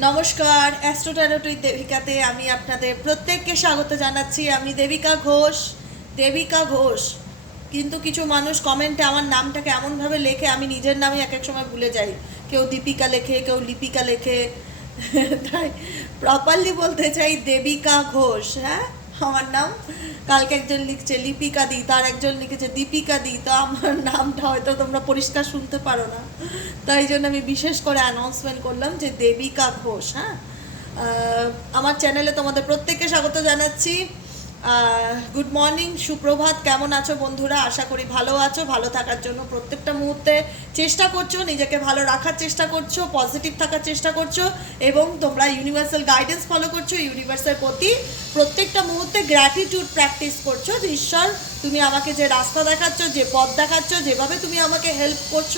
নমস্কার অ্যাস্ট্রোট্যারোটিক দেবিকাতে আমি আপনাদের প্রত্যেককে স্বাগত জানাচ্ছি। আমি দেবিকা ঘোষ দেবিকা ঘোষ। কিন্তু কিছু মানুষ কমেন্টে আমার নামটাকে এমনভাবে লেখে, আমি নিজের নামই এক এক সময় ভুলে যাই। কেউ দীপিকা লেখে, কেউ লিপিকা লেখে। তাই প্রপারলি বলতে চাই দেবিকা ঘোষ হ্যাঁ? আমার নাম। কালকে একজন লিখছে, লিপিকা দি, তার একজন লিখেছে, দীপিকা দি। তো আমার নামটা হয়তো তোমরা পরিষ্কার শুনতে পারো না। তাই জন্য আমি বিশেষ করে অ্যানাউন্সমেন্ট করলাম যে দেবিকা ঘোষ হ্যাঁ? আমার চ্যানেলে তোমাদের প্রত্যেককে স্বাগত জানাচ্ছি। গুড মর্নিং সুপ্রভাত। কেমন আছো বন্ধুরা? আশা করি ভালো আছো। ভালো থাকার জন্য প্রত্যেকটা মুহূর্তে চেষ্টা করছ, নিজেকে ভালো রাখার চেষ্টা করছ পজিটিভ থাকার চেষ্টা করছ, এবং তোমরা ইউনিভার্সাল গাইডেন্স ফলো করছ ইউনিভার্সের প্রতি প্রত্যেকটা মুহূর্তে গ্র্যাটিটিউড প্র্যাকটিস করছ যে, ঈশ্বর, তুমি আমাকে যে রাস্তা দেখাচ্ছ, যে পথ দেখাচ্ছ, যেভাবে তুমি আমাকে হেল্প করছ,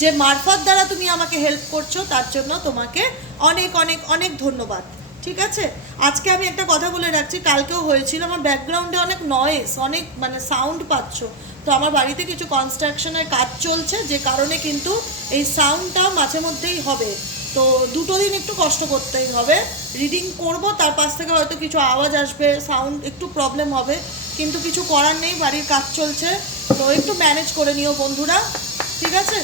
যে মারফত দ্বারা তুমি আমাকে হেল্প করছ, তার জন্য তোমাকে অনেক অনেক অনেক ধন্যবাদ। ঠিক আছে? আজকে আমি একটা কথা বলে রাখছি, কালকেও হয়েছিল, আমার ব্যাকগ্রাউন্ডে অনেক নয়েস অনেক মানে সাউন্ড পাচ্ছ। তো আমার বাড়িতে কিছু কনস্ট্রাকশনের কাজ চলছে, যে কারণে কিন্তু এই সাউন্ডটা মাঝে মধ্যেই হবে। তো দুটো দিন একটু কষ্ট করতেই হবে। রিডিং করব, তার পাশ থেকে হয়তো কিছু আওয়াজ আসবে সাউন্ড একটু প্রবলেম হবে, কিন্তু কিছু করার নেই, বাড়ির কাজ চলছে। তো একটু ম্যানেজ করে নিও বন্ধুরা, ঠিক আছে?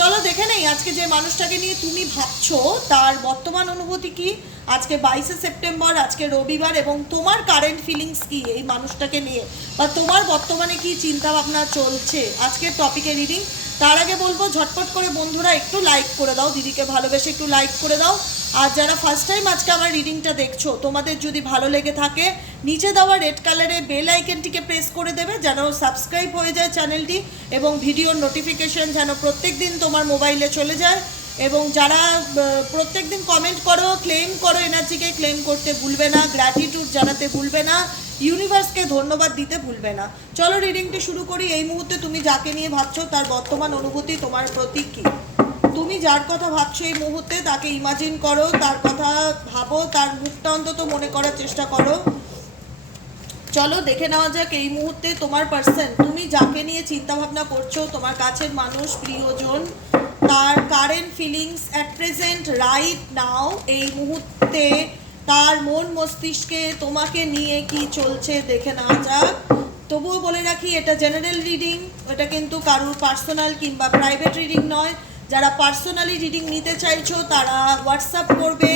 চলো দেখে নেই, আজকে যে মানুষটাকে নিয়ে তুমি ভাবছ, তার বর্তমান অনুভূতি কি? আজকে বাইশে সেপ্টেম্বর, আজকে রবিবার, এবং তোমার কারেন্ট ফিলিংস কি এই মানুষটাকে নিয়ে? বা তোমার বর্তমানে কি চিন্তা ভাবনা চলছে? আজকের টপিকে রিডিং তার আগে বলব, ঝটপট করে বন্ধুরা একটু লাইক করে দাও, দিদিকে ভালোবেসে একটু লাইক করে দাও। আর যারা ফার্স্ট টাইম আজকে আমার রিডিংটা দেখছ, তোমাদের যদি ভালো লেগে থাকে, নিচে দেওয়া রেড কালারে বেল আইকনটিকে প্রেস করে দেবে যেন সাবস্ক্রাইব হয়ে যায় চ্যানেলটি এবং ভিডিওর নোটিফিকেশন যেন প্রত্যেক দিন তোমার মোবাইলে চলে যায়। এবং যারা প্রত্যেক দিন কমেন্ট করো ক্লেম করো এনার্জিকে ক্লেম করতে ভুলবে না গ্র্যাটিটিউড জানাতে ভুলবে না ইউনিভার্সকে ধন্যবাদ দিতে ভুলবে না। চলো রিডিংটি শুরু করি। এই মুহূর্তে তুমি যাকে নিয়ে ভাবছ, তার বর্তমান অনুভূতি, তোমার প্রতি কী? তুমি যার কথা ভাবছ এই মুহূর্তে, তাকে ইমাজিন করো, তার কথা ভাবো, তার মুখটা অন্তত মনে করার চেষ্টা করো। চলো, দেখে নেওয়া যাক এই মুহূর্তে তোমার পার্সন তুমি যাকে নিয়ে চিন্তা ভাবনা করছ, তোমার কাছের মানুষ, প্রিয়জন, তার current feelings at present right now এই মুহূর্তে তার মন মস্তিষ্কে তোমাকে নিয়ে কি চলছে দেখে নেওয়া যাক। তবুও বলে রাখি, এটা জেনারেল রিডিং এটা কিন্তু কারুর পার্সোনাল কিংবা প্রাইভেট রিডিং নয়। যারা পার্সোনালি রিডিং নিতে চাইছো, তারা হোয়াটসঅ্যাপ করবে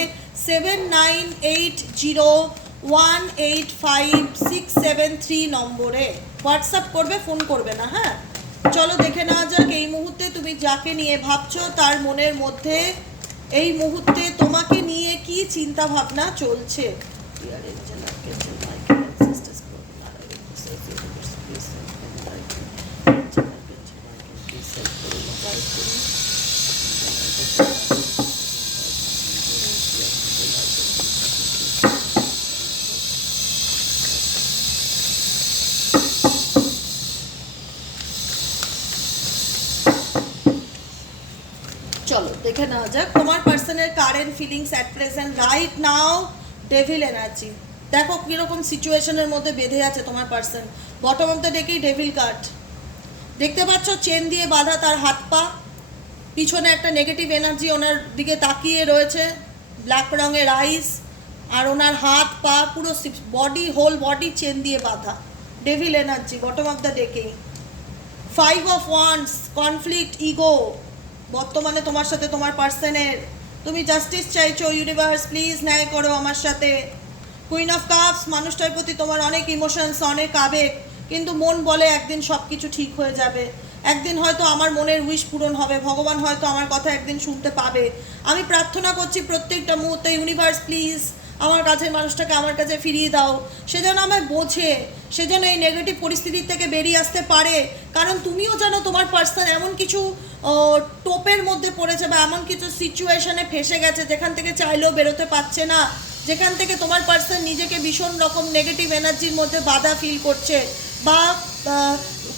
seven nine eight zero one eight five six seven three নম্বরে। হোয়াটসঅ্যাপ করবে ফোন করবে না হ্যাঁ? চলো দেখে নেওয়া যাক, এই মুহূর্তে তুমি যাকে নিয়ে ভাবছ, তার মনের মধ্যে এই মুহূর্তে তোমাকে নিয়ে কি চিন্তা ভাবনা চলছে চলো, দেখে নেওয়া যাক। তোমার পার্সনের current feelings at present right now devil energy দেখো কীরকম সিচুয়েশনের মধ্যে বেঁধে আছে তোমার পার্সন বটম অফ দ্য ডেকেই ডেভিল কার্ড দেখতে পাচ্ছ চেন দিয়ে বাঁধা তার হাত পা। পিছনে একটা নেগেটিভ এনার্জি ওনার দিকে তাকিয়ে রয়েছে। ব্ল্যাক রঙের আইস আর ওনার হাত পা, পুরো বডি হোল বডি চেন দিয়ে বাঁধা। Devil energy bottom of the ডেকেই five of wands conflict ego বর্তমানে তোমার সাথে তোমার পার্সনের, তুমি জাস্টিস চাইছো ইউনিভার্স প্লিজ ন্যায় করো আমার সাথে। কুইন অফ কাপস মানুষটার প্রতি তোমার অনেক ইমোশনস অনেক আবেগ, কিন্তু মন বলে একদিন সব কিছু ঠিক হয়ে যাবে। একদিন হয়তো আমার মনের উইশ পূরণ হবে, ভগবান হয়তো আমার কথা একদিন শুনতে পাবে। আমি প্রার্থনা করছি প্রত্যেকটা মুহূর্তে ইউনিভার্স প্লিজ আমার কাছের মানুষটাকে আমার কাছে ফিরিয়ে দাও। সে যেন আমায় বোঝে, সে যেন এই নেগেটিভ পরিস্থিতির থেকে বেরিয়ে আসতে পারে। কারণ তুমিও জানো তোমার পার্সন এমন কিছু টোপের মধ্যে পড়েছে বা এমন কিছু সিচুয়েশনে ফেসে গেছে যেখান থেকে চাইলেও বেরোতে পারছে না। যেখান থেকে তোমার পার্সন নিজেকে ভীষণ রকম নেগেটিভ এনার্জির মধ্যে বাধা ফিল করছে বা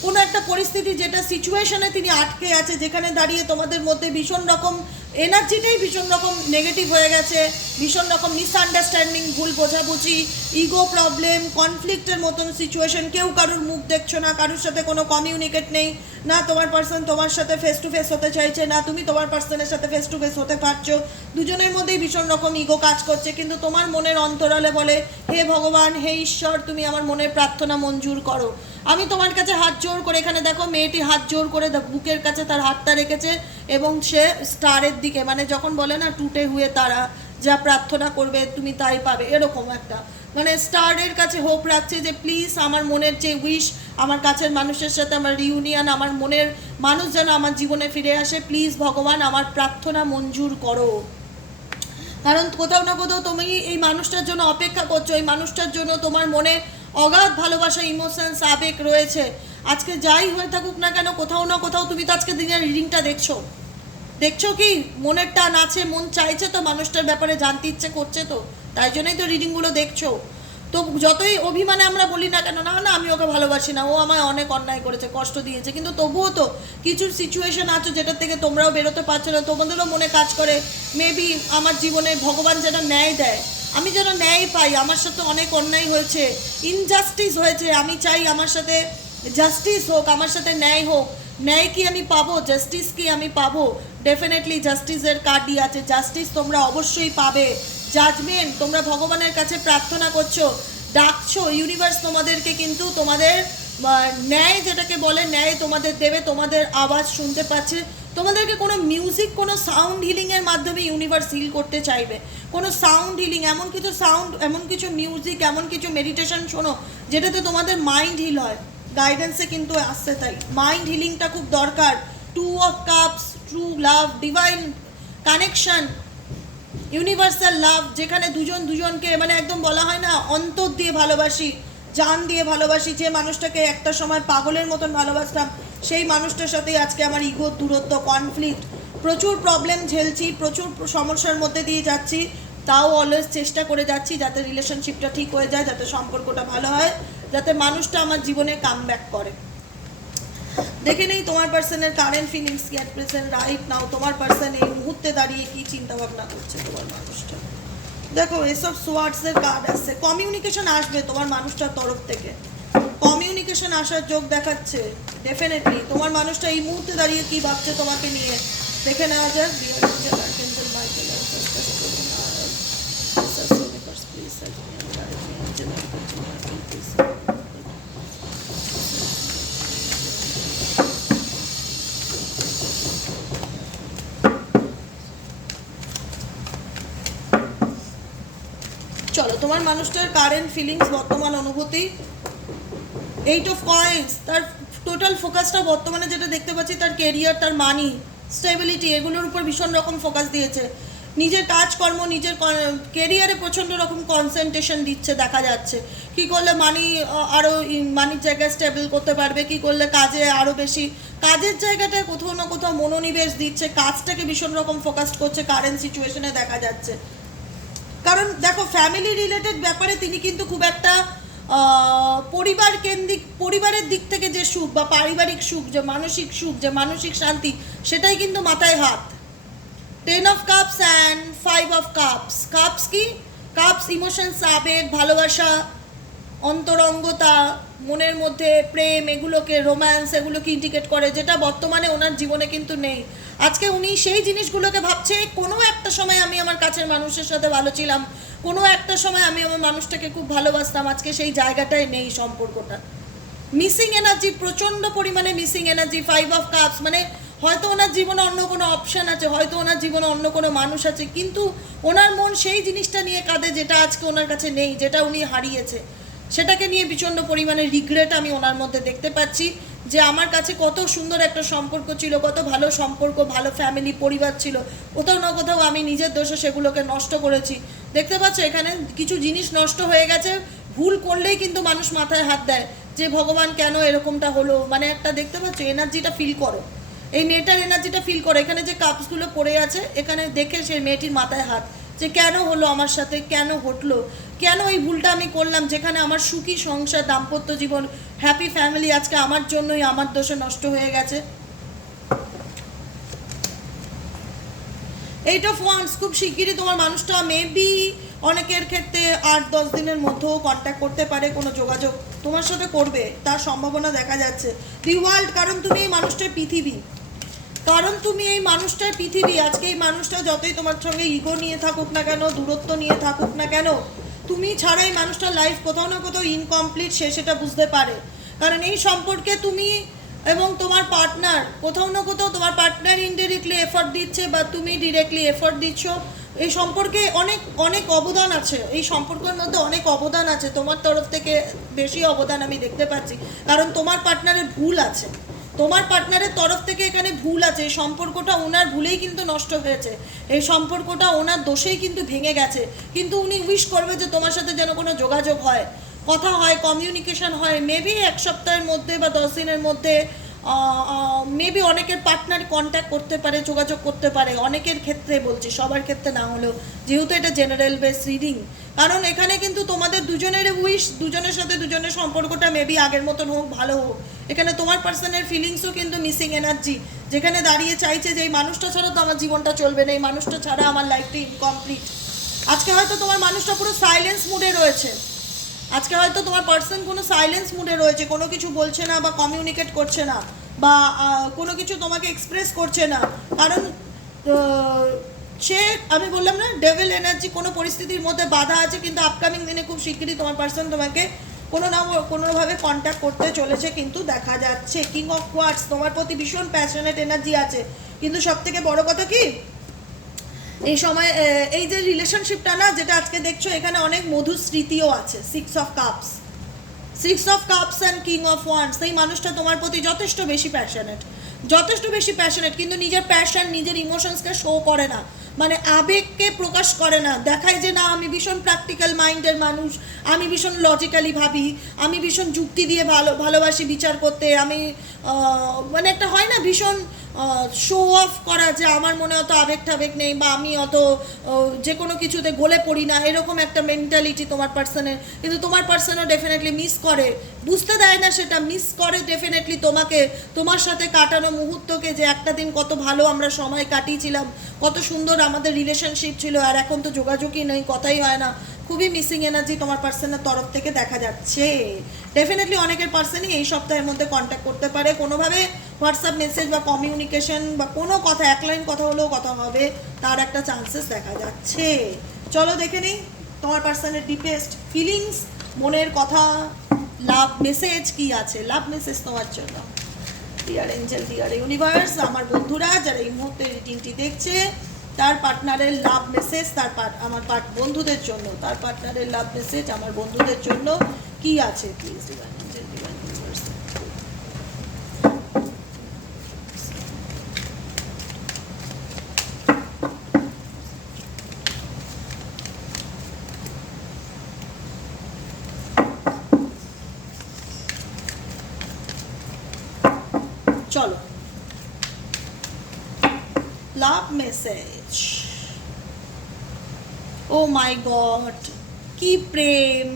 কোনো একটা পরিস্থিতি যেটা সিচুয়েশনে তিনি আটকে আছে, যেখানে দাঁড়িয়ে তোমাদের মধ্যে ভীষণ রকম এনার্জিটাই ভীষণ রকম নেগেটিভ হয়ে গেছে, ভীষণ রকম মিসআন্ডারস্ট্যান্ডিং ভুল বোঝাবুঝি ইগো প্রবলেম কনফ্লিক্টের মতন সিচুয়েশন কেউ কারোর মুখ দেখছ না, কারোর সাথে কোনো কমিউনিকেট নেই, না তোমার পার্সন তোমার সাথে ফেস টু ফেস হতে চাইছে, না তুমি তোমার পার্সনের সাথে ফেস টু ফেস হতে পারছ। দুজনের মধ্যেই ভীষণ রকম ইগো কাজ করছে, কিন্তু তোমার মনের অন্তরালে বলে, হে ভগবান, হে ঈশ্বর, তুমি আমার মনের প্রার্থনা মঞ্জুর করো। আমি তোমার কাছে হাত জোর করে, এখানে দেখো মেয়েটি হাত জোর করে বুকের কাছে তার হাতটা রেখেছে এবং সে স্টারের দিকে মানে যখন বলে না, টুটে হুয়ে তারা যা প্রার্থনা করবে তুমি তাই পাবে, এরকম একটা। মানে স্টারের কাছে হোপ রাখছে যে প্লিজ আমার মনের যে উইশ আমার কাছের মানুষের সাথে আমার রিউনিয়ন আমার মনের মানুষ যেন আমার জীবনে ফিরে আসে প্লিজ ভগবান আমার প্রার্থনা মঞ্জুর করো। কারণ কোথাও না কোথাও তুমি এই মানুষটার জন্য অপেক্ষা করছ, এই মানুষটার জন্য তোমার মনে অগাধ ভালোবাসা ইমোশনস আবেগ রয়েছে। আজকে যাই হয়ে থাকুক না কেন, কোথাও না কোথাও তুমি তো আজকে দিনের রিডিংটা দেখছ। দেখছ কি? মনের টান আছে, মন চাইছে তো মানুষটার ব্যাপারে জানতে ইচ্ছে করছে তো। তাই জন্যই তো রিডিংগুলো দেখছ। তো যতই অভিমানে আমরা বলি না কেন, না না, আমি ওকে ভালোবাসি না, ও আমায় অনেক অন্যায় করেছে, কষ্ট দিয়েছে। কিন্তু তবুও তো কিছু সিচুয়েশন আছে যেটার থেকে তোমরাও বেরোতে পারছ না, তোমাদেরও মনে কাজ করে। মেবি আমার জীবনে ভগবান যেটা ন্যায় দেয় আমি যেন ন্যায় পাই, আমার সাথে অনেক অন্যায় হয়েছে ইনজাস্টিস হয়েছে, আমি চাই আমার সাথে জাস্টিস হোক, আমার সাথে ন্যায় হোক। ন্যায় কি আমি পাবো? জাস্টিস কি আমি পাবো? ডেফিনেটলি জাস্টিসের কার্ডই আছে। জাস্টিস তোমরা অবশ্যই পাবে। জাজমেন্ট তোমরা ভগবানের কাছে প্রার্থনা করছ, ডাকছো ইউনিভার্স তোমাদেরকে কিন্তু তোমাদের ন্যায় যেটাকে বলে, ন্যায় তোমাদের দেবে, তোমাদের আওয়াজ শুনতে পাচ্ছে। তোমাদেরকে কোনো মিউজিক কোনো সাউন্ড হিলিংয়ের মাধ্যমে ইউনিভার্স হিল করতে চাইবে। কোনো সাউন্ড হিলিং এমন কিছু সাউন্ড এমন কিছু মিউজিক এমন কিছু মেডিটেশন শোনো, যেটাতে তোমাদের মাইন্ড হিল হয়। গাইডেন্সে কিন্তু আসছে তাই। মাইন্ড হিলিংটা খুব দরকার। Two of cups true love divine connection universal love যেখানে দুজন দুজনকে মানে একদম বলা হয় না, অন্তর দিয়ে ভালোবাসি, জান দিয়ে ভালোবাসি, যে মানুষটাকে একটা সময় পাগলের মতন ভালোবাসতাম। সেই মানুষটার সাথেই আজকে আমার ইগোর দূরত্ব কনফ্লিক্ট প্রচুর প্রবলেম ঝেলছি, প্রচুর সমস্যার মধ্যে দিয়ে যাচ্ছি। তাও অলওয়েজ চেষ্টা করে যাচ্ছি যাতে রিলেশনশিপটা ঠিক হয়ে যায়, যাতে সম্পর্কটা ভালো হয়, যাতে মানুষটা আমার জীবনে কাম করে। দেখে নেই তোমার পার্সনের কারেন্ট ফিলিংস কি অ্যাট প্রেজেন্ট রাইট নাও তোমার পার্সন এই মুহূর্তে দাঁড়িয়ে কি চিন্তাভাবনা করছে তোমার মানুষটা? দেখো, এসব সোয়ার্ডসের কার্ড আসছে। কমিউনিকেশন আসবে তোমার মানুষটার তরফ থেকে। কমিউনিকেশন আসার যোগ দেখাচ্ছে। ডেফিনেটলি তোমার মানুষটা এই মুহূর্তে দাঁড়িয়ে কি ভাবছে তোমাকে নিয়ে? দেখে নেওয়া যাক। চলো, তোমার মানুষটার কারেন্ট ফিলিংস বর্তমান অনুভূতি এইট অফ কয়েন্স তার টোটাল ফোকাসটা বর্তমানে যেটা দেখতে পাচ্ছি, তার কেরিয়ার তার মানি স্টেবিলিটি এগুলোর উপর ভীষণ রকম ফোকাস দিয়েছে। নিজের কাজকর্ম, নিজের কেরিয়ারে প্রচণ্ড রকম কনসেন্ট্রেশন দিচ্ছে, দেখা যাচ্ছে। কি করলে মানি আরও মানির জায়গায় স্টেবল করতে পারবে? কি করলে কাজে আরও বেশি, কাজের জায়গাটায় কোথাও না কোথাও মনোনিবেশ দিচ্ছে, কাজটাকে ভীষণ রকম ফোকাস করছে কারেন্ট সিচুয়েশনে দেখা যাচ্ছে। কারণ দেখো ফ্যামিলি রিলেটেড ব্যাপারে তিনি কিন্তু খুব একটা পরিবার কেন্দ্রিক, পরিবারের দিক থেকে যে সুখ বা পারিবারিক সুখ, যে মানসিক সুখ, যে মানসিক শান্তি, সেটাই কিন্তু মাথায় হাত। Ten of cups and five of cups cups কি? কাপস ইমোশনস আবেগ, ভালোবাসা, অন্তরঙ্গতা মনের মধ্যে প্রেম, এগুলোকে রোম্যান্স এগুলোকে ইন্ডিকেট করে, যেটা বর্তমানে ওনার জীবনে কিন্তু নেই। আজকে উনি সেই জিনিসগুলোকে ভাবছে, কোনো একটা সময় আমি আমার কাছের মানুষের সাথে ভালো ছিলাম, কোনো একটা সময় আমি আমার মানুষটাকে খুব ভালোবাসতাম, আজকে সেই জায়গাটায় নেই সম্পর্কটা। মিসিং এনার্জি প্রচণ্ড পরিমাণে missing energy five of cups মানে হয়তো ওনার জীবনে অন্য কোনো অপশান আছে, হয়তো ওনার জীবনে অন্য কোনো মানুষ আছে, কিন্তু ওনার মন সেই জিনিসটা নিয়ে কাঁদে, যেটা আজকে ওনার কাছে নেই, যেটা উনি হারিয়েছে। সেটাকে নিয়ে প্রচণ্ড পরিমাণে রিগ্রেট আমি ওনার মধ্যে দেখতে পাচ্ছি যে আমার কাছে কত সুন্দর একটা সম্পর্ক ছিল, কত ভালো সম্পর্ক, ভালো ফ্যামিলি পরিবার ছিল। কোথাও না কোথাও আমি নিজের দোষে সেগুলোকে নষ্ট করেছি। দেখতে পাচ্ছ এখানে কিছু জিনিস নষ্ট হয়ে গেছে, ভুল করলেই কিন্তু মানুষ মাথায় হাত দেয় যে ভগবান কেন এরকমটা হলো? মানে একটা দেখতে পাচ্ছ এনার্জিটা ফিল করো। এই মেয়েটার এনার্জিটা ফিল করো। এখানে যে কাপসগুলো পড়ে আছে, এখানে দেখে সেই মেয়েটির মাথায় হাত যে কেন হলো আমার সাথে, কেন ঘটলো? কেন এই ভুলটা আমি করলাম? যেখানে আমার সুখী সংসার, দাম্পত্য জীবন হ্যাপি ফ্যামিলি আজকে আমার জন্যই আমার দোষে নষ্ট হয়ে গেছে। এইট অফ ওয়ান্স খুব শিগগিরই তোমার মানুষটা মেবি অনেকের ক্ষেত্রে আট, দশ দিনের মধ্যেও কন্ট্যাক্ট করতে পারে, কোনো যোগাযোগ তোমার সাথে করবে, তার সম্ভাবনা দেখা যাচ্ছে। দি ওয়ার্ল্ড কারণ তুমি এই মানুষটার পৃথিবী। কারণ তুমি এই মানুষটার পৃথিবী, আজকে এই মানুষটা যতই তোমার সঙ্গে ইগো নিয়ে থাকুক না কেন, দূরত্ব নিয়ে থাকুক না কেন তুমি ছাড়াই মানুষটার লাইফ কোথাও না কোথাও ইনকমপ্লিট সে সেটা বুঝতে পারে। কারণ এই সম্পর্কে তুমি এবং তোমার পার্টনার কোথাও না কোথাও তোমার পার্টনার ইনডিরেক্টলি এফোর্ট দিচ্ছে বা তুমি ডিরেক্টলি এফোর্ট দিচ্ছ। এই সম্পর্কে অনেক অনেক অবদান আছে। এই সম্পর্কের মধ্যে অনেক অবদান আছে। তোমার তরফ থেকে বেশি অবদান আমি দেখতে পাচ্ছি। কারণ তোমার পার্টনারের ভুল আছে। তোমার পার্টনারের তরফ থেকে এখানে ভুল আছে। এই সম্পর্কটা ওনার ভুলেই কিন্তু নষ্ট হয়েছে। এই সম্পর্কটা ওনার দোষেই কিন্তু ভেঙে গেছে। কিন্তু উনি উইশ করবে যে তোমার সাথে যেন কোনো যোগাযোগ হয়। কথা হয় কমিউনিকেশন হয় মেবি এক সপ্তাহের মধ্যে বা দশ দিনের মধ্যে মেবি অনেকের পার্টনার কন্ট্যাক্ট করতে পারে, যোগাযোগ করতে পারে। অনেকের ক্ষেত্রে বলছি, সবার ক্ষেত্রে না হলেও। যেহেতু এটা জেনারেল বেস রিডিং কারণ এখানে কিন্তু তোমাদের দুজনের উইশ দুজনের সাথে দুজনের সম্পর্কটা মেবি আগের মতন হোক, ভালো হোক। এখানে তোমার পার্সনের ফিলিংসও কিন্তু মিসিং এনার্জি যেখানে দাঁড়িয়ে চাইছে যে, এই মানুষটা ছাড়া তো আমার জীবনটা চলবে না, এই মানুষটা ছাড়া আমার লাইফটা ইনকমপ্লিট আজকে হয়তো তোমার মানুষটা পুরো সাইলেন্স মুডে রয়েছে। আজকে হয়তো তোমার পার্সন কোনো সাইলেন্স মুডে রয়েছে, কোনো কিছু বলছে না বা কমিউনিকেট করছে না বা কোনো কিছু তোমাকে এক্সপ্রেস করছে না। কারণ সে, আমি বললাম না ডেভেল এনার্জি কোনো পরিস্থিতির মধ্যে বাধা আছে, কিন্তু আপকামিং দিনে খুব শিগগিরই তোমার পার্সন তোমাকে কোনো না কোনোভাবে কন্ট্যাক্ট করতে চলেছে, কিন্তু দেখা যাচ্ছে। কিং অফ কোয়ার্টস তোমার প্রতি ভীষণ প্যাশনেট এনার্জি আছে। কিন্তু সব থেকে বড় কথা কি? এই সময় এই যে রিলেশনশিপটা না, যেটা আজকে দেখছ, এখানে অনেক মধুর স্মৃতিও আছে six of cups six of cups and king of wands এই মানুষটা তোমার প্রতি যথেষ্ট বেশি প্যাশনেট যথেষ্ট বেশি প্যাশনেট কিন্তু নিজের প্যাশন নিজের ইমোশনসকে শো করে না। মানে আবেগকে প্রকাশ করে না। দেখায় যে, না, আমি ভীষণ প্র্যাকটিক্যাল মাইন্ডের মানুষ, আমি ভীষণ লজিক্যালি ভাবি, আমি ভীষণ যুক্তি দিয়ে ভালো, ভালোবাসি বিচার করতে, আমি মানে একটা হয় না, ভীষণ শো অফ করা যে আমার মনে অত আবেগ টাবেগ নেই বা আমি অত যে কোনো কিছুতে গলে পড়ি না, এরকম একটা মেন্টালিটি তোমার পার্সনের কিন্তু তোমার পার্সনও ডেফিনেটলি মিস করে। বুঝতে দেয় না সেটা মিস করে ডেফিনেটলি তোমাকে, তোমার সাথে কাটানো মুহূর্তকে যে একটা দিন কত ভালো আমরা সময় কাটিয়েছিলাম, কত সুন্দর আমাদের রিলেশনশিপ ছিল, আর এখন তো যোগাযোগই নেই, কথাই হয় না। খুবই মিসিং এনার্জি তোমার পার্সনের তরফ থেকে দেখা যাচ্ছে। ডেফিনেটলি অনেকের পার্সনই এই সপ্তাহের মধ্যে কন্ট্যাক্ট করতে পারে। কোনোভাবে হোয়াটসঅ্যাপ মেসেজ বা কমিউনিকেশন বা কোনো কথা, এক লাইন কথা হলেও কথা হবে, তার একটা চান্সেস দেখা যাচ্ছে। চলো দেখে নিই, তোমার পার্সনের ডিপেস্ট ফিলিংস মনের কথা লাভ মেসেজ কি আছে? লাভ মেসেজ তোমার জন্য। ডিয়ার এঞ্জেল ডিয়ার ইউনিভার্স আমার বন্ধুরা, যারা এই মুহূর্তে রিডিংটি দেখছে, তার পার্টনারের লাভ মেসেজ তার পার্ট আমার পার্ট বন্ধুদের জন্য, তার পার্টনারের লাভ মেসেজ আমার বন্ধুদের জন্য কি আছে? প্লিজ ডিভাইন ইউনিভার্স চলো। লাভ মেসেজ ও মাই গড কি প্রেম।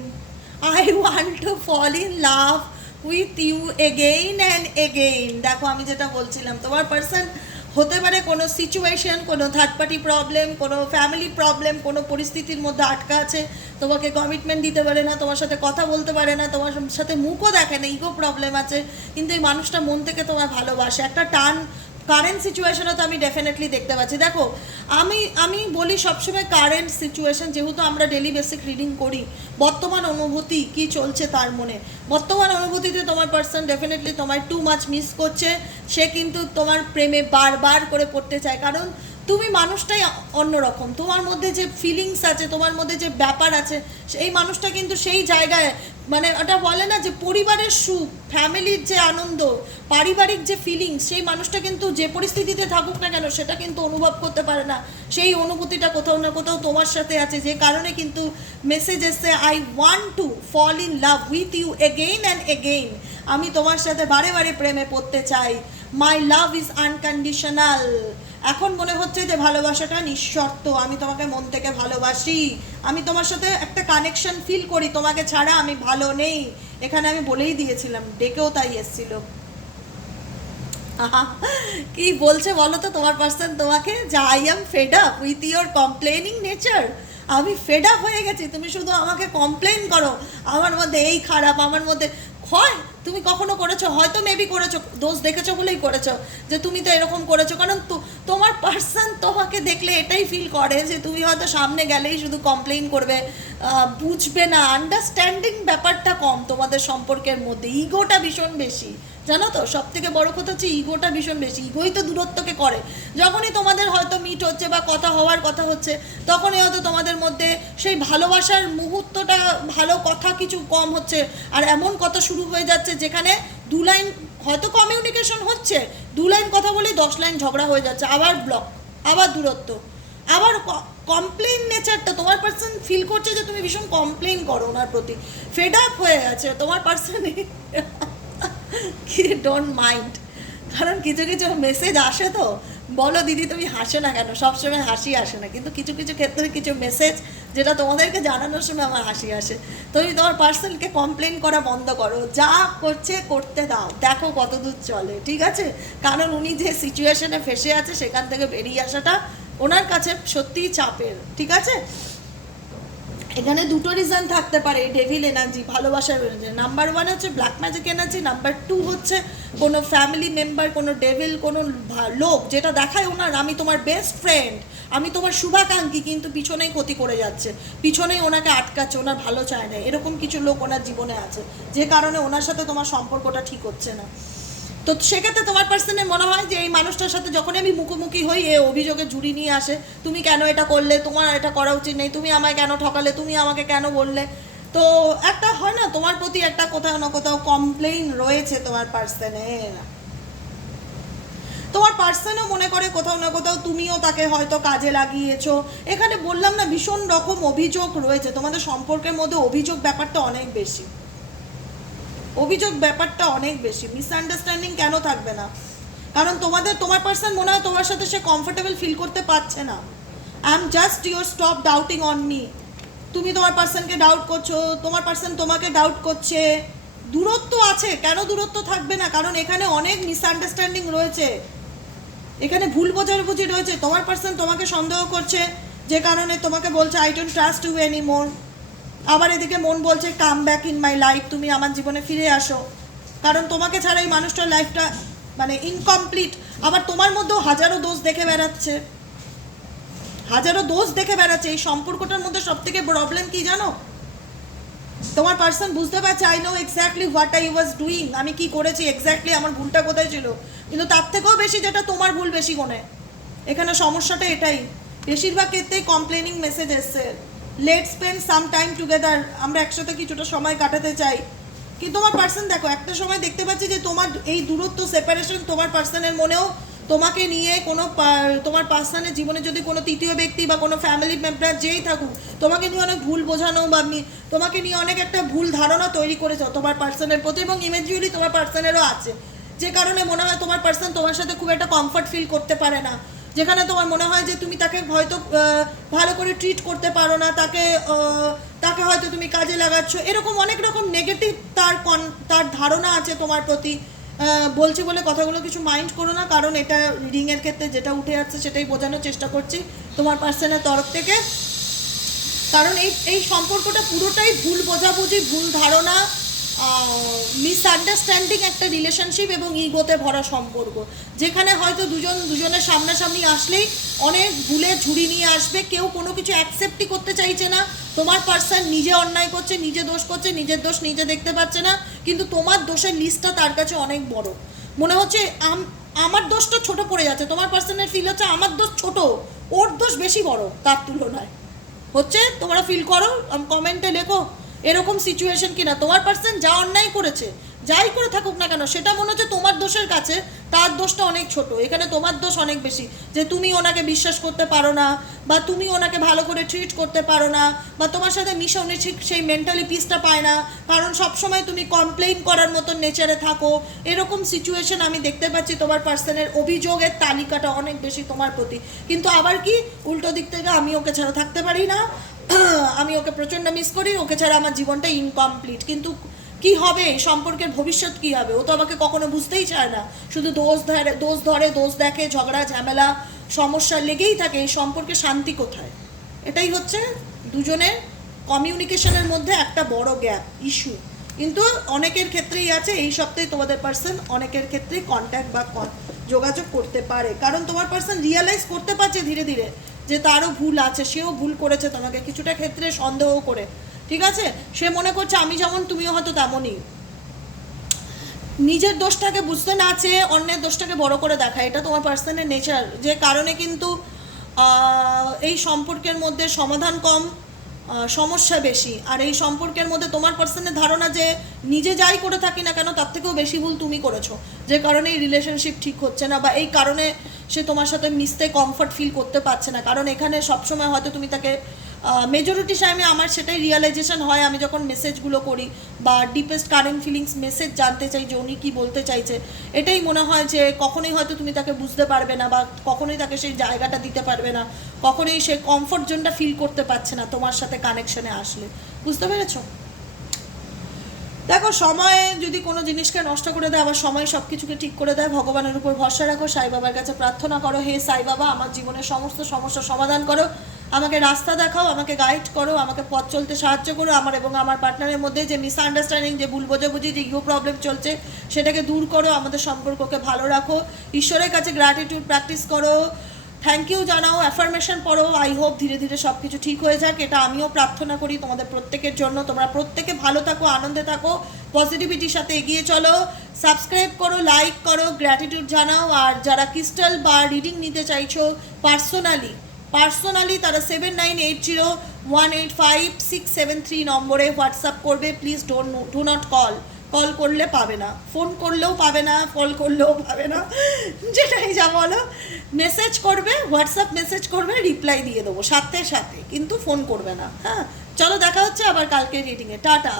I want to fall in love with you again and again দেখো, আমি যেটা বলছিলাম, তোমার পার্সন হতে পারে কোনো সিচুয়েশন কোনো থার্ড পার্টি প্রবলেম কোনো ফ্যামিলি প্রবলেম কোনো পরিস্থিতির মধ্যে আটকা আছে। তোমাকে কমিটমেন্ট দিতে পারে না, তোমার সাথে কথা বলতে পারে না, তোমার সাথে মুখও দেখে না ইগো প্রবলেম আছে। কিন্তু এই মানুষটা মন থেকে তোমায় ভালোবাসে। একটা টান কারেন্ট সিচুয়েশনও তো আমি ডেফিনেটলি দেখতে পাচ্ছি। দেখো, আমি আমি বলি সবসময় কারেন্ট সিচুয়েশন যেহেতু আমরা ডেলি বেসিক রিডিং করি, বর্তমান অনুভূতি কি চলছে তার মনে। বর্তমান অনুভূতিতে তোমার পার্সন ডেফিনেটলি তোমার টু মাচ মিস করছে। সে কিন্তু তোমার প্রেমে বারবার করে পড়তে চায়। কারণ তুমি মানুষটাই অন্যরকম। তোমার মধ্যে যে ফিলিংস আছে, তোমার মধ্যে যে ব্যাপার আছে সেই মানুষটা কিন্তু সেই জায়গায় মানে ওটা বলে না যে পরিবারের সুখ, ফ্যামিলির যে আনন্দ, পারিবারিক যে ফিলিংস সেই মানুষটা কিন্তু যে পরিস্থিতিতে থাকুক না কেন, সেটা কিন্তু অনুভব করতে পারে না। সেই অনুভূতিটা কোথাও না কোথাও তোমার সাথে আছে, যে কারণে কিন্তু মেসেজ এসছে I want to fall in love with you again and again আমি তোমার সাথে বারে বারে প্রেমে পড়তে চাই। মাই লাভ ইজ আনকন্ডিশনাল এখন মনে হচ্ছে যে ভালোবাসাটা নিঃশর্ত, আমি তোমাকে মন থেকে ভালোবাসি। আমি তোমার সাথে একটা কানেকশন ফিল করি, তোমাকে ছাড়া আমি ভালো নেই। এখানে আমি বলেই দিয়েছিলাম, ডেকেও তাই এসেছিল। কি বলছে বলো তো তোমার পার্সন তোমাকে? যে I am fed up with your complaining nature আমি ফেড আপ হয়ে গেছি, তুমি শুধু আমাকে কমপ্লেন করো। আমার মধ্যে এই খারাপ, আমার মধ্যে হয়? তুমি কখনো করেছ? হয়তো মেবি করেছ। দোষ দেখেছ বলেই করেছ যে তুমি তো এরকম করেছ। কারণ তোমার পার্সন তোমাকে দেখলে এটাই ফিল করে যে তুমি হয়তো সামনে গেলেই শুধু কমপ্লেন করবে। বুঝবে না। আন্ডারস্ট্যান্ডিং ব্যাপারটা কম তোমাদের সম্পর্কের মধ্যে। ইগোটা ভীষণ বেশি। জানো তো? সব থেকে বড় কথা হচ্ছে ইগোটা ভীষণ বেশি। ইগোই তো দূরত্বকে করে। যখনই তোমাদের হয়তো মিট হচ্ছে বা কথা হওয়ার কথা হচ্ছে, তখনই হয়তো তোমাদের মধ্যে সেই ভালোবাসার মুহূর্তটা, ভালো কথা কিছু কম হচ্ছে। আর এমন কথা শুরু হয়ে যাচ্ছে যেখানে দু লাইন, হয়তো কমিউনিকেশন হচ্ছে, দু লাইন কথা বলেই দশ লাইন ঝগড়া হয়ে যাচ্ছে। আবার ব্লক আবার দূরত্ব, আবার কমপ্লেন নেচারটা তোমার পার্সন ফিল করছে যে তুমি ভীষণ কমপ্লেন করো ওনার প্রতি। ফেড আপ হয়ে গেছে, তোমার পার্সনে কি ডোন্ট মাইন্ড কারণ কিছু কিছু মেসেজ আসে তো, বলো দিদি তুমি হাসো না কেন? সবসময় হাসি আসে না। কিন্তু কিছু কিছু ক্ষেত্রে কিছু মেসেজ যেটা তোমাদেরকে জানানোর সময় আমার হাসি আসে। তুমি তোমার পার্সনকে কমপ্লেন করা বন্ধ করো। যা করছে করতে দাও। দেখো কত দূর চলে, ঠিক আছে? কারণ উনি যে সিচুয়েশনে ফেসে আছে, সেখান থেকে বেরিয়ে আসাটা ওনার কাছে সত্যিই চাপের, ঠিক আছে? এখানে দুটো রিজন থাকতে পারে ডেভিল এনার্জি ভালোবাসার এনার্জি নাম্বার ওয়ান হচ্ছে black magic energy number two হচ্ছে কোনো ফ্যামিলি মেম্বার কোনো ডেভিল কোনো লোক যেটা দেখায় ওনার, আমি তোমার বেস্ট ফ্রেন্ড আমি তোমার শুভাকাঙ্ক্ষী, কিন্তু পিছনেই ক্ষতি করে যাচ্ছে, পিছনেই ওনাকে আটকাচ্ছে, ওনার ভালো চায় না, এরকম কিছু লোক ওনার জীবনে আছে, যে কারণে ওনার সাথে তোমার সম্পর্কটা ঠিক হচ্ছে না। তো সেক্ষেত্রে তোমার পার্সনের মনে হয় যে এই মানুষটার সাথে যখনই আমি মুখোমুখি হই, এ অভিযোগে জুড়ি নিয়ে আসে, তুমি কেন এটা করলে? তোমার এটা করা উচিত নেই। তুমি আমায় কেন ঠকালে? তুমি আমাকে কেন বললে? তো একটা হয় না, তোমার প্রতি একটা কোথাও না কোথাও কমপ্লেইন রয়েছে তোমার পার্সনের তোমার পার্সনও মনে করে কোথাও না কোথাও তুমিও তাকে হয়তো কাজে লাগিয়েছো। এখানে বললাম না, ভীষণ রকম অভিযোগ রয়েছে। তোমাদের সম্পর্কের মধ্যে অভিযোগ ব্যাপারটা অনেক বেশি। অভিযোগ ব্যাপারটা অনেক বেশি। মিসআন্ডারস্ট্যান্ডিং কেন থাকবে না? কারণ তোমাদের, তোমার পার্সন মনে হয় তোমার সাথে সে কমফোর্টেবল ফিল করতে পারছে না। I am just your stop doubting on me তুমি তোমার পার্সনকে ডাউট করছ, তোমার পার্সন তোমাকে ডাউট করছে। দূরত্ব আছে, কেন দূরত্ব থাকবে না? কারণ এখানে অনেক মিসআন্ডারস্ট্যান্ডিং রয়েছে। এখানে ভুল বোঝাবুঝি রয়েছে। তোমার পার্সন তোমাকে সন্দেহ করছে, যে কারণে তোমাকে বলছে I don't trust you any more আবার এদিকে মন বলছে come back in my life তুমি আমার জীবনে ফিরে আসো। কারণ তোমাকে ছাড়া এই মানুষটার লাইফটা মানে ইনকমপ্লিট আবার তোমার মধ্যেও হাজারো দোষ দেখে বেড়াচ্ছে। হাজারো দোষ দেখে বেড়াচ্ছে। এই সম্পর্কটার মধ্যে সব থেকে প্রবলেম কি জানো? তোমার পার্সন বুঝতে পারছে I know exactly what I was doing আমি কি করেছি? এক্স্যাক্টলি আমার ভুলটা কোথায় ছিল? কিন্তু তার থেকেও বেশি যেটা তোমার ভুল বেশি কোণে এখানে সমস্যাটা এটাই। বেশিরভাগ ক্ষেত্রেই কমপ্লেনিং মেসেজ এসছে। Let spend some time together আমরা একসাথে কিছুটা সময় কাটাতে চাই? কিন্তু তোমার পার্সন দেখো, একটা সময় দেখতে পাচ্ছি যে তোমার এই দূরত্ব সেপারেশন তোমার পার্সনের মনেও তোমাকে নিয়ে কোনো তোমার পার্সনের জীবনে যদি কোনো তৃতীয় ব্যক্তি বা কোনো ফ্যামিলি মেম্বার যেই থাকুক, তোমাকে নিয়ে অনেক ভুল বোঝানো বা তোমাকে নিয়ে অনেক একটা ভুল ধারণা তৈরি করেছ তোমার পার্সনের প্রতি এবং ইমেজুয়ালি তোমার পার্সনেরও আছে। যে কারণে মনে হয় তোমার পার্সন তোমার সাথে খুব একটা কমফর্ট ফিল করতে পারে না। যেখানে তোমার মনে হয় যে তুমি তাকে হয়তো ভালো করে ট্রিট করতে পারো না, তাকে তাকে হয়তো তুমি কাজে লাগাচ্ছ। এরকম অনেক রকম নেগেটিভ তার কন তার ধারণা আছে তোমার প্রতি। বলছি বলে কথাগুলো কিছু মাইন্ড করো না, কারণ এটা রিডিংয়ের ক্ষেত্রে যেটা উঠে যাচ্ছে সেটাই বোঝানোর চেষ্টা করছি তোমার পার্সনের তরফ থেকে। কারণ এই এই সম্পর্কটা পুরোটাই ভুল বোঝাবুঝি, ভুল ধারণা মিসআন্ডারস্ট্যান্ডিং একটা রিলেশনশিপ এবং ইগোতে ভরা সম্পর্ক। যেখানে হয়তো দুজন, দুজনের সামনাসামনি আসলেই অনেক ভুলে ঝুড়ি নিয়ে আসবে, কেউ কোনো কিছু অ্যাকসেপ্টই করতে চাইছে না। তোমার পার্সন নিজে অন্যায় করছে, নিজে দোষ করছে, নিজের দোষ নিজে দেখতে পাচ্ছে না, কিন্তু তোমার দোষের লিস্টটা তার কাছে অনেক বড়। মনে হচ্ছে আম- আমার দোষটা ছোট পড়ে যাচ্ছে, তোমার পার্সনের ফিল হচ্ছে আমার দোষ ছোট, ওর দোষ বেশি বড় তার তুলনায়। হচ্ছে, তোমরা ফিল করো কমেন্টে লেখো। এরকম সিচুয়েশন কিনা? তোমার পার্সন যা অন্যায় করেছে, যাই করে থাকুক না কেন, সেটা মনে হচ্ছে তোমার দোষের কাছে, তার দোষটা অনেক ছোট। এখানে তোমার দোষ অনেক বেশি, যে তুমি ওনাকে বিশ্বাস করতে পারো না, বা তুমি ওনাকে ভালো করে ট্রিট করতে পারো না, বা তোমার সাথে মিশে উনি ঠিক সেই মেন্টালি পিসটা পায় না। কারণ সবসময় তুমি কমপ্লেইন করার মতন নেচারে থাকো। এরকম সিচুয়েশন আমি দেখতে পাচ্ছি তোমার পার্সনের অভিযোগের তালিকাটা অনেক বেশি তোমার প্রতি। কিন্তু আবার কি? উল্টো দিক থেকে আমি ওকে ছাড়া থাকতে পারি না। আমি ওকে প্রচণ্ড মিস করি, ওকে ছাড়া আমার জীবনটা ইনকমপ্লিট কিন্তু কি হবে? সম্পর্কের ভবিষ্যৎ কি হবে? ও তো আমাকে কখনো বুঝতেই চায় না। শুধু দোষ ধরে দোষ ধরে, দোষ দেখে, ঝগড়া, ঝামেলা, সমস্যা লেগেই থাকে এই সম্পর্কে শান্তি কোথায়? এটাই হচ্ছে দুজনের কমিউনিকেশনের মধ্যে একটা বড় গ্যাপ ইস্যু কিন্তু অনেকের ক্ষেত্রেই আছে, এই সপ্তাহে তোমাদের পার্সন অনেকের ক্ষেত্রেই কন্ট্যাক্ট বা যোগাযোগ করতে পারে। কারণ তোমার পার্সন রিয়ালাইজ করতে পারছে ধীরে ধীরে। যে তারও ভুল আছে, সেও ভুল করেছে তোমাকে। কিছুটা ক্ষেত্রে সন্দেহ করে। ঠিক আছে? সে মনে করছে, আমি যেমন তুমিও হয়তো তেমনই। নিজের দোষটাকে বুঝতে না চেয়ে অন্যের দোষটাকে বড় করে দেখা, এটা তোমার পার্সনের নেচার যে কারণে কিন্তু এই সম্পর্কের মধ্যে সমাধান কম সমস্যা বেশি। আর এই সম্পর্কের মধ্যে তোমার পার্সনের ধারণা যে নিজে যাই করে থাকি না কেন, তার থেকেও বেশি ভুল তুমি করেছ। যে কারণে এই রিলেশনশিপ ঠিক হচ্ছে না বা এই কারণে সে তোমার সাথে মিশতে কমফর্ট ফিল করতে পারছে না। কারণ এখানে সবসময় হয়তো তুমি তাকে মেজরিটি টাইমে আমার সেটাই রিয়েলাইজেশন হয়। আমি যখন মেসেজগুলো করি বা ডিপেস্ট কারেন্ট ফিলিংস মেসেজ জানতে চাই যে উনি কী বলতে চাইছে, এটাই মনে হয় যে কখনোই হয়তো তুমি তাকে বুঝতে পারবে না বা কখনোই তাকে সেই জায়গাটা দিতে পারবে না। কখনোই সে কমফর্ট জোনটা ফিল করতে পারছে না তোমার সাথে কানেকশনে আসলে। বুঝতে পেরেছ? দেখো, সময় যদি কোনো জিনিসকে নষ্ট করে দেয়, আবার সময় সব কিছুকে ঠিক করে দেয়, ভগবানের উপর ভরসা রাখো, সাই বাবার কাছে প্রার্থনা করো, হে সাই বাবা, আমার জীবনের সমস্ত সমস্যার সমাধান করো। আমাকে রাস্তা দেখাও, আমাকে গাইড করো, আমাকে পথ চলতে সাহায্য করো। আমার এবং আমার পার্টনারের মধ্যে যে মিসআন্ডারস্ট্যান্ডিং যে ভুল বোঝাবুঝি, যে ইগো প্রবলেম চলছে, সেটাকে দূর করো, আমাদের সম্পর্ককে ভালো রাখো। ঈশ্বরের কাছে গ্র্যাটিটিউড প্র্যাকটিস করো। থ্যাংক ইউ জানাও অ্যাফার্মেশন পড়ো। আই হোপ ধীরে ধীরে সব কিছু ঠিক হয়ে যাক। এটা আমিও প্রার্থনা করি তোমাদের প্রত্যেকের জন্য। তোমরা প্রত্যেকে ভালো থাকো, আনন্দে থাকো পজিটিভিটির সাথে এগিয়ে চলো। সাবস্ক্রাইব করো লাইক করো গ্র্যাটিটিউড জানাও। আর যারা ক্রিস্টাল বা রিডিং নিতে চাইছো পার্সোনালি পার্সোনালি তারা seven nine eight zero one eight five six seven three নম্বরে হোয়াটসঅ্যাপ করবে। Please don't do not call call করলে পাবে না। ফোন করলেও পাবে না কল করলেও পাবে না। যেটাই যা বলো। মেসেজ করবে হোয়াটসঅ্যাপ মেসেজ করবে রিপ্লাই দিয়ে দেবো সাথে সাথে। কিন্তু ফোন করবে না। হ্যাঁ চলো দেখা হচ্ছে আবার কালকে রিডিংয়ে টাটা।